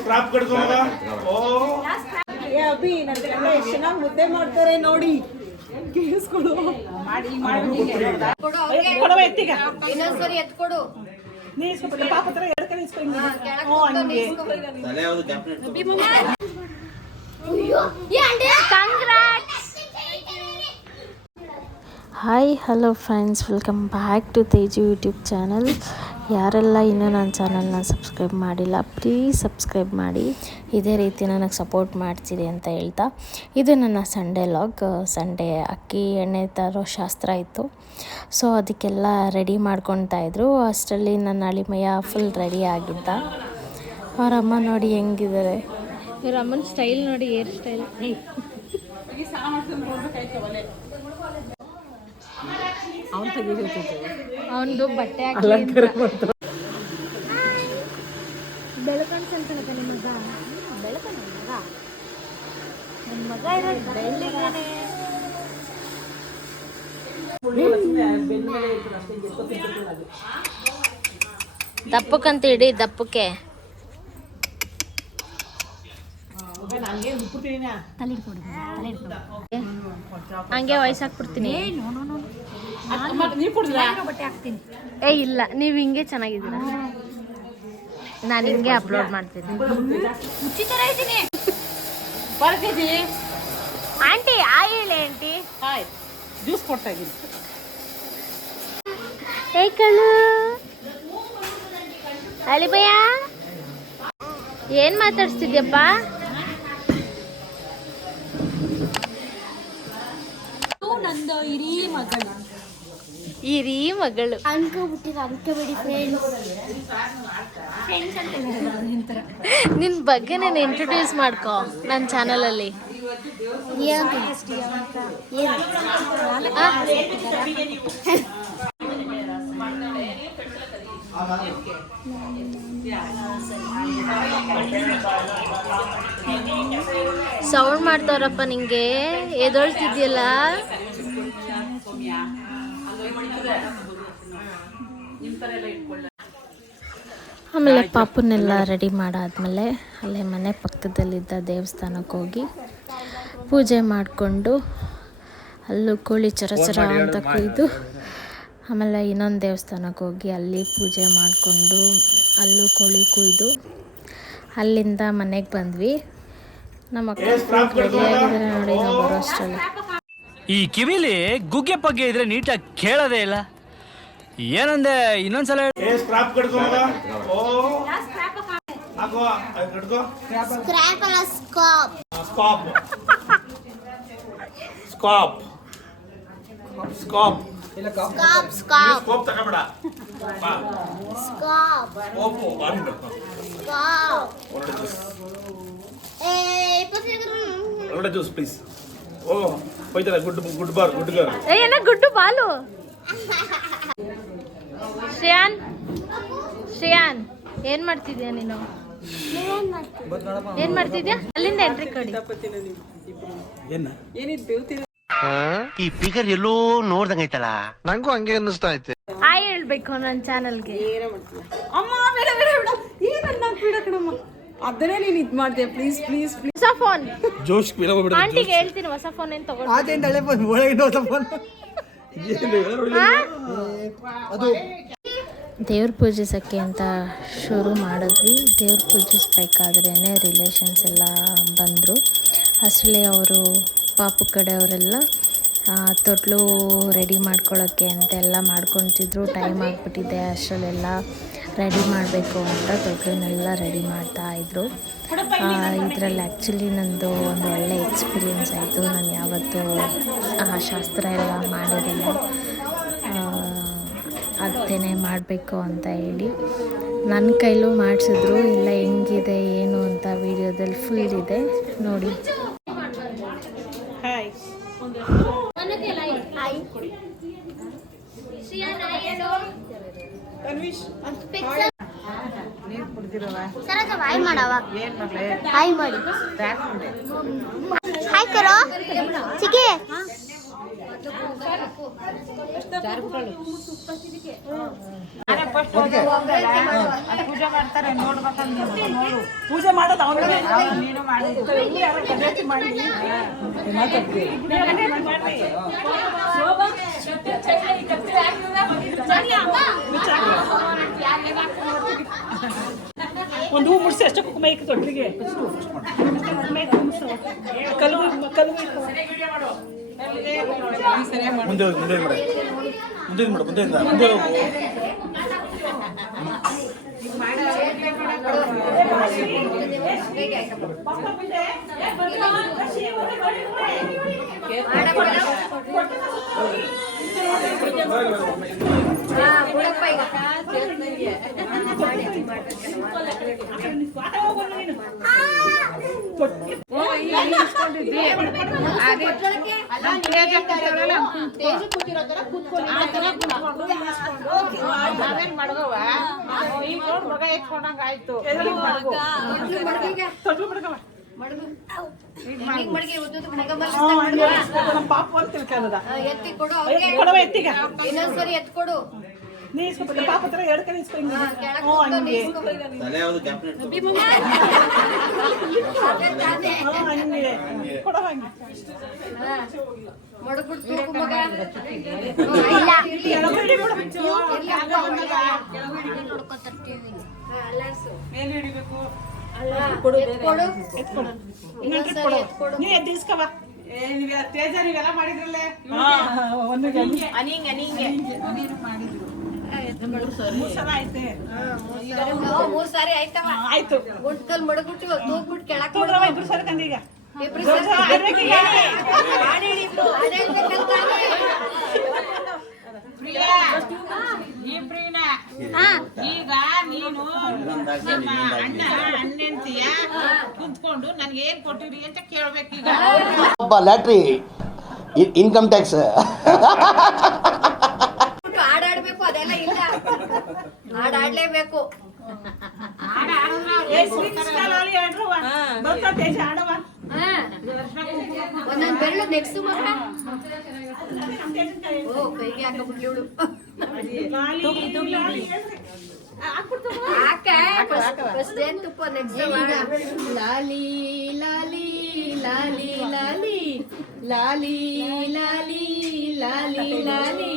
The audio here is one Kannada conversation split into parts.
ಸ್ಕ್ರಾಪ್ ಕಡ್ಕೊ ಮಗ. ಓ ಏ ಅಭಿ ನನ್ನ ಗಂಡ ಎಷ್ಟು ಚೆನ್ನಾಗಿ ಮುದ್ದೆ ಮಾಡ್ತಾರೆ ನೋಡಿ. ಕೇಳಿಸ್ಕೊಡು ಮಾಡಿ ಕೊಡವ ಎತ್ತಿಗ ಇನ್ನೊಂದ್ಸರಿ ಎತ್ಕೊಡು. ನೀ ಸ್ವಲ್ಪ ಪಾಪ ಹತ್ರ ಎರಡು ಕಡೆ ಇಸ್ಕೊಂಡು ತಲೆ ಯಾವುದು captain hi hello friends, welcome back to Teju YouTube channel. ಯಾರೆಲ್ಲ ಇನ್ನೂ ನನ್ನ ಚಾನಲ್ನ ಸಬ್ಸ್ಕ್ರೈಬ್ ಮಾಡಿಲ್ಲ, ಪ್ಲೀಸ್ ಸಬ್ಸ್ಕ್ರೈಬ್ ಮಾಡಿ. ಇದೇ ರೀತಿ ನನಗೆ ಸಪೋರ್ಟ್ ಮಾಡ್ತೀರಿ ಅಂತ ಹೇಳ್ತಾ, ಇದು ನನ್ನ ಸಂಡೇ ಲಾಗ್. ಸಂಡೇ ಅಕ್ಕಿ ಎಣ್ಣೆ ತರೋ ಶಾಸ್ತ್ರ ಇತ್ತು. ಸೊ ಅದಕ್ಕೆಲ್ಲ ರೆಡಿ ಮಾಡ್ಕೊತಾಯಿದ್ರು. ಅಷ್ಟರಲ್ಲಿ ನನ್ನ ಅಳಿಮಯ್ಯ ಫುಲ್ ರೆಡಿ ಆಗಿದ್ದ. ಅವರಮ್ಮ ನೋಡಿ ಹೆಂಗಿದ್ದಾರೆ, ಇವ್ರ ಅಮ್ಮನ ಸ್ಟೈಲ್ ನೋಡಿ, ಏರ್ ಸ್ಟೈಲ್. ಅವನದು ಬಟ್ಟೆ ಹಾಕಿ ಬೆಳಕಣ್ ಸ್ವಲ್ಪ ನಿಮ್ಮ ಮಗ ಬೆಳಕಣ್ಣ ಮಗ, ನನ್ನ ಮಗ ಇರೋದು ಬೆಳ್ಳಿಗಾನೆ. ದಪ್ಪಕ್ಕಂತ ಇಡಿ, ದಪ್ಪಕ್ಕೆ ಹಂಗೆ ವಯಸ್ಸಾಕ್ಬಿಡ್ತೀನಿ. ಏ ಇಲ್ಲ, ನೀವು ಹಿಂಗೆ ಚೆನ್ನಾಗಿದ್ದೀರಾ, ನಾನು ಹಿಂಗೆ ಅಪ್ಲೋಡ್ ಮಾಡ್ತೀನಿ. ಆಂಟಿ ಆಯ್ ಹೇಳಿ ಆಂಟಿ, ಜ್ಯೂಸ್ ಕೊಡ್ತಾ ಇದ್ದೀನಿ. ಏ ಕಳು ಅಲಿಬಯ್ಯ, ಏನ್ ಮಾತಾಡ್ಸ್ತಿದ್ಯಪ್ಪ? ನಂದು ಹಿರೀ ಮಗಳು, ಹಿರೀ ಮಗಳು ನಿನ್ ಬಗ್ಗೆ ನಾನು ಇಂಟ್ರೊಡ್ಯೂಸ್ ಮಾಡ್ಕೊ ನನ್ನ ಚಾನಲಲ್ಲಿ. ಸೌಂಡ್ ಮಾಡ್ತಾವ್ರಪ್ಪ, ನಿಂಗೆ ಎದೊಳ್ತಿದ್ಯಲ್ಲ. ಆಮೇಲೆ ಪಾಪನ್ನೆಲ್ಲ ರೆಡಿ ಮಾಡಾದ್ಮೇಲೆ ಅಲ್ಲೇ ಮನೆ ಪಕ್ಕದಲ್ಲಿದ್ದ ದೇವಸ್ಥಾನಕ್ಕೆ ಹೋಗಿ ಪೂಜೆ ಮಾಡಿಕೊಂಡು, ಅಲ್ಲೂ ಕೋಳಿ ಚರಚರ ಅಂತ ಕೊಯ್ದು, ಆಮೇಲೆ ಇನ್ನೊಂದು ದೇವಸ್ಥಾನಕ್ಕೆ ಹೋಗಿ ಅಲ್ಲಿ ಪೂಜೆ ಮಾಡಿಕೊಂಡು ಅಲ್ಲೂ ಕೋಳಿ ಕೊಯ್ದು ಅಲ್ಲಿಂದ ಮನೆಗೆ ಬಂದ್ವಿ. ನಮ್ಮ ಅಕ್ಕ ರೆಡಿಯಾಗಿದ್ದಾರೆ ನೋಡಿ, ನಾವು ಬರೋ ಅಷ್ಟರಲ್ಲಿ. ಈ ಕಿವಿಲಿ ಗುಗ್ಗೆ ಪಗ್ಗೆ ಇದ್ರೆ ನೀಟಾಗಿ ಕೇಳೋದೇ ಇಲ್ಲ. ಏನಂದೆ ಇನ್ನೊಂದ್ಸಲ ಸ್ಕ್ರಾಪ್ ಕಡ್ಕೊ ಮಗ. ಓ ಹಾಕೋ ಕಡ್ಕೊ. ಸ್ಕ್ರಾಪ್ ಅಲ್ಲ, ಸ್ಕಾಪ್. ಸ್ಕಾಪ್ ಸ್ಕಾಪ್ ಸ್ಕಾಪ್ ಸ್ಕಾಪ್ ಸ್ಕಾಪ್ ಸ್ಕೋಪ್ ತಗೋಬೇಡ. ಸ್ಕಾಪ್ ಸ್ಕೋಪು ಬಾಂಡ್ ಸ್ಕಾಪ್. ಒಳ್ಳೆ ಜ್ಯೂಸ್ ಪ್ಲೀಸ್. ಓ ಹೋಯ್ತಾರೆ. ಗುಡ್ ಬಾರ್, ಗುಡ್ ಗರ್. ಏನ ಗುಡ್ಡು ಬಾಲು. ಶ್ರೇಯಾನ್ ಏನ್ ಮಾಡ್ತಿದ್ಯಾ ನೀನು? ಏನ್ ಮಾಡ್ತಿದ್ಯಾ? ಅಲ್ಲಿಂದ ಎಂಟ್ರಿ ಕೊಡಿ. ಈ ಫಿಗರ್ ಎಲ್ಲೋ ನೋಡ್ದಂಗೈತಲ್ಲ, ನಂಗೂ ಹಂಗೆ ಅನ್ನಿಸ್ತಾ ಐತೆ. ಆಯ್ ಹೇಳ್ಬೇಕು ನನ್ನ ಚಾನಲ್ಗೆ. ಅಮ್ಮ ಬೇಡ ಬೇಡ ಬೇಡ, ಏನನ್ನ ಬೇಡ ಕಣಮ್ಮ, ಅದನ್ನೇ ನೀನು ಇದು ಮಾಡ್ತೀಯ. Please please please. ಹೊಸ ಫೋನ್ ಜೋಶ್ ಆಂಟಿಗೆ ಹೇಳ್ತೀನಿ, ಹೊಸ ಫೋನ್ ಏನ್ ತಗೊಂಡು. ಅದೇನು ಹಳೆ ಫೋನ್, ಒಳಗೆ ಹೊಸ ಫೋನ್. ಅದು ದೇವ್ರ ಪೂಜಿಸೋಕ್ಕೆ ಅಂತ ಶುರು ಮಾಡಿದ್ವಿ. ದೇವ್ರ ಪೂಜಿಸ್ಬೇಕಾದ್ರೇ ರಿಲೇಷನ್ಸ್ ಎಲ್ಲ ಬಂದರು. ಅಷ್ಟರಲ್ಲಿ ಅವರು ಪಾಪು ಕಡೆಯವರೆಲ್ಲ ತೊಟ್ಲು ರೆಡಿ ಮಾಡ್ಕೊಳ್ಳೋಕ್ಕೆ ಅಂತೆಲ್ಲ ಮಾಡ್ಕೊತಿದ್ರು. ಟೈಮ್ ಆಗಿಬಿಟ್ಟಿದೆ, ಅಷ್ಟರಲ್ಲೆಲ್ಲ ರೆಡಿ ಮಾಡಬೇಕು ಅಂತ ತೊಟ್ಲನ್ನೆಲ್ಲ ರೆಡಿ ಮಾಡ್ತಾಯಿದ್ರು. ಇದರಲ್ಲಿ ಆ್ಯಕ್ಚುಲಿ ನಂದು ಒಂದು ಒಳ್ಳೆ ಎಕ್ಸ್ಪೀರಿಯೆನ್ಸ್ ಆಯಿತು. ನಾನು ಯಾವತ್ತೂ ಶಾಸ್ತ್ರ ಎಲ್ಲ ಮಾಡಿರಲಿಲ್ಲ. ಅದೇನೆ ಮಾಡಬೇಕು ಅಂತ ಹೇಳಿ ನನ್ನ ಕೈಲೂ ಮಾಡಿಸಿದ್ರು. ಇಲ್ಲ ಹೆಂಗಿದೆ ಏನು ಅಂತ ವಿಡಿಯೋದಲ್ಲಿ ಫುಲ್ ಇದೆ ನೋಡಿ. ಹಾಯ್ ತನ್ವಿಶ್ ನೀರು ಕುಡ್ದಿರವ ಹಾಯ್ ಮಾಡವ. ಏನ್ ಮಗಳೇ, ಹಾಯ್ ಮಾಡಿ. ಬ್ಯಾಕ್ ಮುಂದೆ ಹಾಯ್ ಕರೋ ಚಿಕ್ಕಿ. ಪೂಜೆ ಮಾಡ್ತಾರೆ ನೋಡ್ಬೇಕಂದ್ರೆ ನೋಡು ಪೂಜೆ ಮಾಡೋದು ಅವನಿಗೆ ನೀನು ಮಾಡಿ ಯಾರು ಗಜೇತಿ ಮಾಡಿ ಒಂದು ಹೂ ಮುಡಿಸಿ ಅಷ್ಟು ಕುಂಕುಮ ಇಕ್ಕಿ ತೊಟ್ಟಿಗೆ ಮುಂದೆ ಹೋಗಿ ಮುಂದೆ ಮಾಡಿ ಮುಂದೆ ಮಾಡು ಮುಂದೆಯಿಂದ ಮುಂದೆ ಹೋಗು ಆಯ್ತು ಪಾಪ ಅಂತ ತಿಳ್ಕೊಳ್ಳೋದ ಕೊಡವ ಎತ್ತಿಗ ಇನ್ನೊಂದ್ಸರಿ ಎತ್ಕೊಡು ನೀ ಸ್ವಲ್ಪ ಪಾಪ ಹತ್ರ ಎರಡು ಕಡೆ ಇಸ್ಕೊಂಡು ಹಂಗೆ ಕೊಡವ ಹಂಗೆ ಮಡಗ್ಬಿಡ್ತು ಮಗ ನೀ ಎದ್ದಿಸ್ಕವ ತೇಜ ನೀವೆಲ್ಲ ಮಾಡಿದ್ರಲ್ಲೇ ಮೂರ್ ಸಾರಿ ಆಯ್ತವ ಆಯ್ತು ಗುಂಟ್ಕಲ್ ಮಡಗ್ಬಿಟ್ಟು ತೂಗ್ಬಿಟ್ಟು ಕೆಳಕ್ ಇಬ್ರು ಸರ್ಕಂದ ಈಗ ಈಗ ನೀನು ನಮ್ಮ ಅಣ್ಣಂತಿಯ ಕುಂತ್ಕೊಂಡು ನನ್ಗೆ ಏನ್ ಕೊಟ್ಟಿರಿ ಅಂತ ಕೇಳ್ಬೇಕೀಗ ಲ್ಯಾಟ್ರಿ ಇನ್ಕಮ್ ಟ್ಯಾಕ್ಸ್ ಹಾಡಾಡ್ಬೇಕು ಅದೆಲ್ಲ ಇಲ್ಲ ಹಾಡಾಡ್ಲೇಬೇಕು ಒಂದೊಂದ್ ಬೆರಳು ನೆಕ್ಸ್ಟ್ ಮಗ ಓ ಕೈಗೆ ಹಾಕಬಿಡ್ಲಿ ಇವಳು ಫಸ್ಟ್ ಏನ್ ತುಪ್ಪ ನೆಕ್ಸ್ಟ್ ಲಾಲಿ ಲಾಲಿ ಲಾಲಿ ಲಾಲಿ ಲಾಲಿ ಲಾಲಿ ಲಾಲಿ ಲಾಲಿ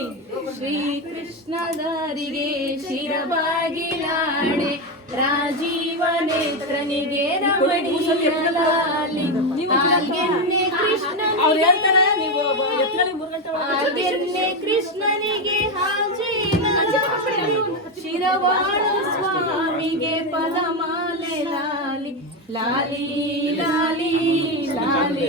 ಶ್ರೀಕೃಷ್ಣ ದಾರಿಗೆ ಶಿರಬಾಗಿಲಾಡೆ ರಾಜೀವ ನೇತ್ರನಿಗೆ ರಮಣೀಯ ಲಾಲಿ ಆಗೆನ್ನೆ ಕೃಷ್ಣನಿಗೆ ಹಾಜೇನ ಶಿರವಾಳು ಸ್ವಾಮಿಗೆ ಪದಮಾಲೆ ಲಾಲಿ ಲಾಲಿ ಲಾಲಿ ಲಾಲಿ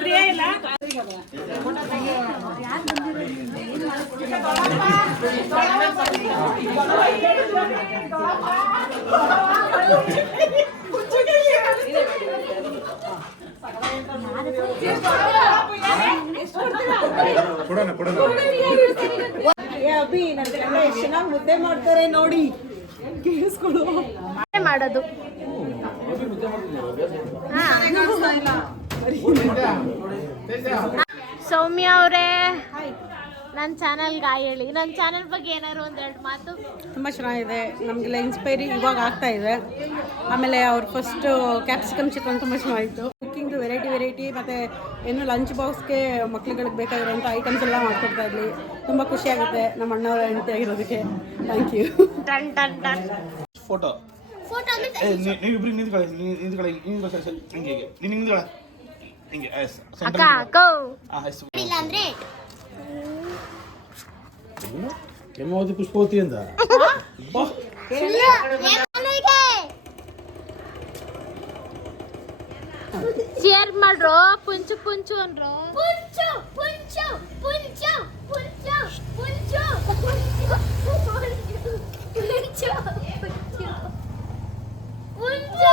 ಪ್ರಿಯ ಇಲ್ಲ ಕೊಡೋಣ ಕೊಡೋಣ ಅಭಿ ನನ್ನ ಗಂಡ ಎಷ್ಟು ಚೆನ್ನಾಗಿ ಮುದ್ದೆ ಮಾಡ್ತಾರೆ ನೋಡಿ ಕೇಳಿಸ್ಕೊಡು ಮಾಡೋದು ಸೌಮ್ಯ ಅವರೇ ನನ್ನ ಚಾನಲ್ಗೆ ಹೇಳಿ ನನ್ನ ಚಾನಲ್ ಬಗ್ಗೆ ಏನಾದ್ರು ಒಂದೆರಡು ಮಾತು. ತುಂಬ ಚೆನ್ನಾಗಿದೆ, ನಮಗೆಲ್ಲ ಇನ್ಸ್ಪೈರಿ ಇವಾಗ ಆಗ್ತಾ ಇದೆ. ಆಮೇಲೆ ಅವ್ರ ಫಸ್ಟು ಕ್ಯಾಪ್ಸಿಕಮ್ ಚಿಕನ್ ತುಂಬ ಚೆನ್ನಾಗಿತ್ತು. ಕುಕ್ಕಿಂಗ್ ವೆರೈಟಿ ಮತ್ತು ಏನು ಲಂಚ್ ಬಾಕ್ಸ್ಗೆ ಮಕ್ಳುಗಳಿಗೆ ಬೇಕಾಗಿರೋಂಥ ಐಟಮ್ಸ್ ಎಲ್ಲ ಮಾಡ್ಕೊಡ್ತಾ ಇದ್ವಿ. ತುಂಬ ಖುಷಿಯಾಗುತ್ತೆ ನಮ್ಮ ಅಣ್ಣವರ ಹೆಂಡತಿ ಆಗಿರೋದಕ್ಕೆ. Thank you. ಫೋಟೋ ನೀವಿಬ್ರು ನಿಂತ್ಕೊಳ್ಳಿ ಹಿಂಗೆ ನೀನು ಹಿಂಗೆ ಹಿಂಗೆ ಅಂದ್ರೆ ಕೆಮ್ಮೋದಿ ಪುಷ್ಪವತಿ ಅಂತ ಶೇರ್ ಮಾಡ್ರೋ. ಪುಂಚು ಪುಂಚು ಅನ್ರೋ. ಪುಂಚು ಪುಂಚು ಪುಂಚು ಪುಂಚು ಪುಂಚು ಪುಂಚು ಪುಂಚು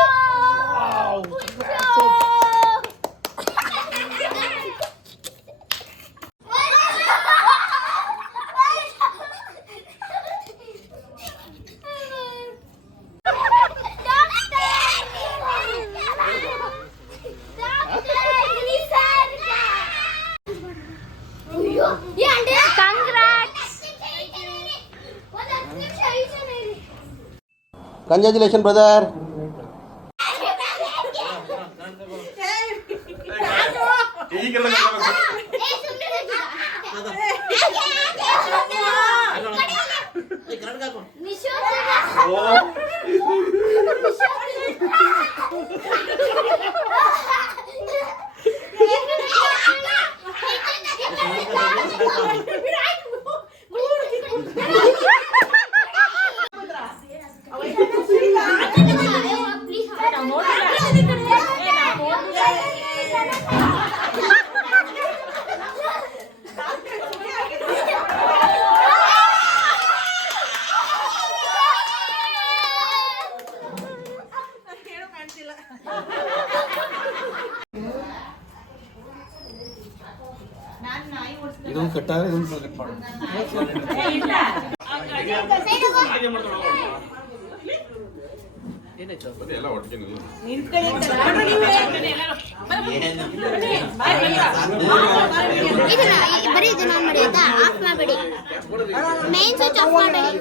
ಕಂಗ್ರ್ಯಾಚುಲೇಷನ್ ಬ್ರದರ್. ಇದೊಂದು ಕಟ್ಟಾಗ ಇದೊಂದು ಕಟ್ ಮಾಡು. ಎಲ್ಲ ಒಟ್ಟಿಗೆ ಬರೀ ಇದು ನಾನು ಮಾಡಿ ಆಯ್ತಾ? ಆಫ್ ಮಾಡಬೇಡಿ, ಮೇನ್ ಸ್ವಿಚ್ ಆಫ್ ಮಾಡಬೇಡಿ.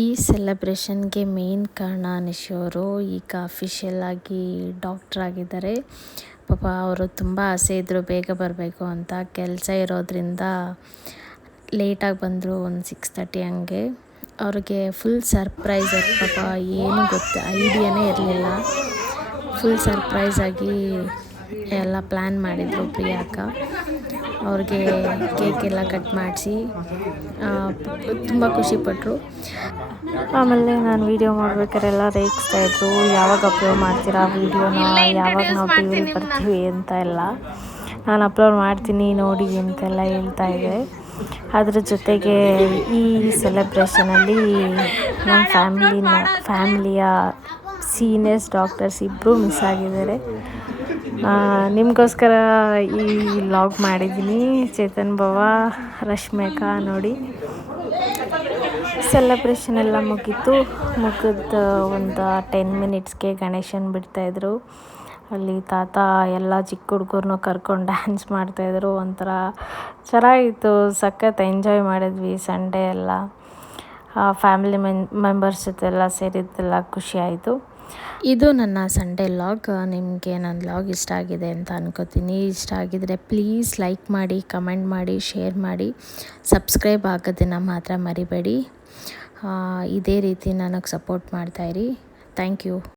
ಈ ಸೆಲೆಬ್ರೇಷನ್ಗೆ ಮೇನ್ ಕಾರಣ ನಿಶು ಅವರು ಈಗ ಅಫಿಷಿಯಲ್ ಆಗಿ ಡಾಕ್ಟ್ರ್ ಆಗಿದ್ದಾರೆ. ಪಾಪ ಅವರು ತುಂಬ ಆಸೆ ಇದ್ದರು ಬೇಗ ಬರಬೇಕು ಅಂತ, ಕೆಲಸ ಇರೋದ್ರಿಂದ ಲೇಟಾಗಿ ಬಂದರು, ಒಂದು 6:30 ಹಂಗೆ. ಅವ್ರಿಗೆ ಫುಲ್ ಸರ್ಪ್ರೈಸ್ ಅದು, ಪಾಪ ಏನು ಐಡಿಯಾನೇ ಇರಲಿಲ್ಲ. ಫುಲ್ ಸರ್ಪ್ರೈಸ್ ಆಗಿ ಎಲ್ಲ ಪ್ಲ್ಯಾನ್ ಮಾಡಿದರು ಪ್ರಿಯಾಕ. ಅವ್ರಿಗೆ ಕೇಕ್ ಎಲ್ಲ ಕಟ್ ಮಾಡಿಸಿ ತುಂಬ ಖುಷಿಪಟ್ಟರು. ಆಮೇಲೆ ನಾನು ವೀಡಿಯೋ ಮಾಡ್ಬೇಕಾರೆಲ್ಲ ರೇಗಿಸ್ತಾಯಿದ್ರು, ಯಾವಾಗ ಅಪ್ಲೋಡ್ ಮಾಡ್ತೀರಾ ವೀಡಿಯೋನ, ಯಾವಾಗ ನಾವು ಟಿ ವಿಲಿ ಬರ್ತೀವಿ ಅಂತ ಎಲ್ಲ. ನಾನು ಅಪ್ಲೋಡ್ ಮಾಡ್ತೀನಿ ನೋಡಿ ಅಂತೆಲ್ಲ ಹೇಳ್ತಾಯಿದ್ದೆ. ಅದ್ರ ಜೊತೆಗೆ ಈ ಸೆಲೆಬ್ರೇಷನಲ್ಲಿ ನಮ್ಮ ಫ್ಯಾಮಿಲಿಯ ಸೀನಿಯರ್ಸ್ ಡಾಕ್ಟರ್ಸ್ ಇಬ್ಬರು ಮಿಸ್ ಆಗಿದ್ದಾರೆ. ನಿಮಗೋಸ್ಕರ ಈ ವ್ಲಾಗ್ ಮಾಡಿದ್ದೀನಿ. ಚೇತನ್ ಬಾವ, ರಶ್ಮಿಕಾ ನೋಡಿ. ಸೆಲೆಬ್ರೇಷನ್ ಎಲ್ಲ ಮುಗಿದು ಒಂದು 10 ಮಿನಿಟ್ಸ್ಗೆ ಗಣೇಶನ್ ಬಿಡ್ತಾಯಿದ್ರು. ಅಲ್ಲಿ ತಾತ ಎಲ್ಲ ಚಿಕ್ಕ ಹುಡುಗರನ್ನೂ ಕರ್ಕೊಂಡು ಡ್ಯಾನ್ಸ್ ಮಾಡ್ತಾಯಿದ್ರು. ಒಂಥರ ಚೆನ್ನಾಗಿತ್ತು, ಸಖತ್ ಎಂಜಾಯ್ ಮಾಡಿದ್ವಿ. ಸಂಡೇ ಎಲ್ಲ ಫ್ಯಾಮಿಲಿ ಮೆಂಬರ್ಸ್ ಜೊತೆ ಎಲ್ಲ ಸೇರಿದ್ದೆಲ್ಲ ಖುಷಿಯಾಯಿತು. ಇದು ನನ್ನ ಸಂಡೇ ವ್ಲಾಗ್. ನಿಮಗೆ ನನ್ನ ವ್ಲಾಗ್ ಇಷ್ಟ ಆಗಿದೆ ಅಂತ ಅನ್ಕೋತೀನಿ. ಇಷ್ಟ ಆಗಿದರೆ ಪ್ಲೀಸ್ ಲೈಕ್ ಮಾಡಿ, ಕಮೆಂಟ್ ಮಾಡಿ, ಶೇರ್ ಮಾಡಿ, ಸಬ್ಸ್ಕ್ರೈಬ್ ಆಗೋದನ್ನು ಮಾತ್ರ ಮರಿಬೇಡಿ. ಇದೇ ರೀತಿ ನನಗೆ ಸಪೋರ್ಟ್ ಮಾಡ್ತಾಯಿರಿ. Thank you.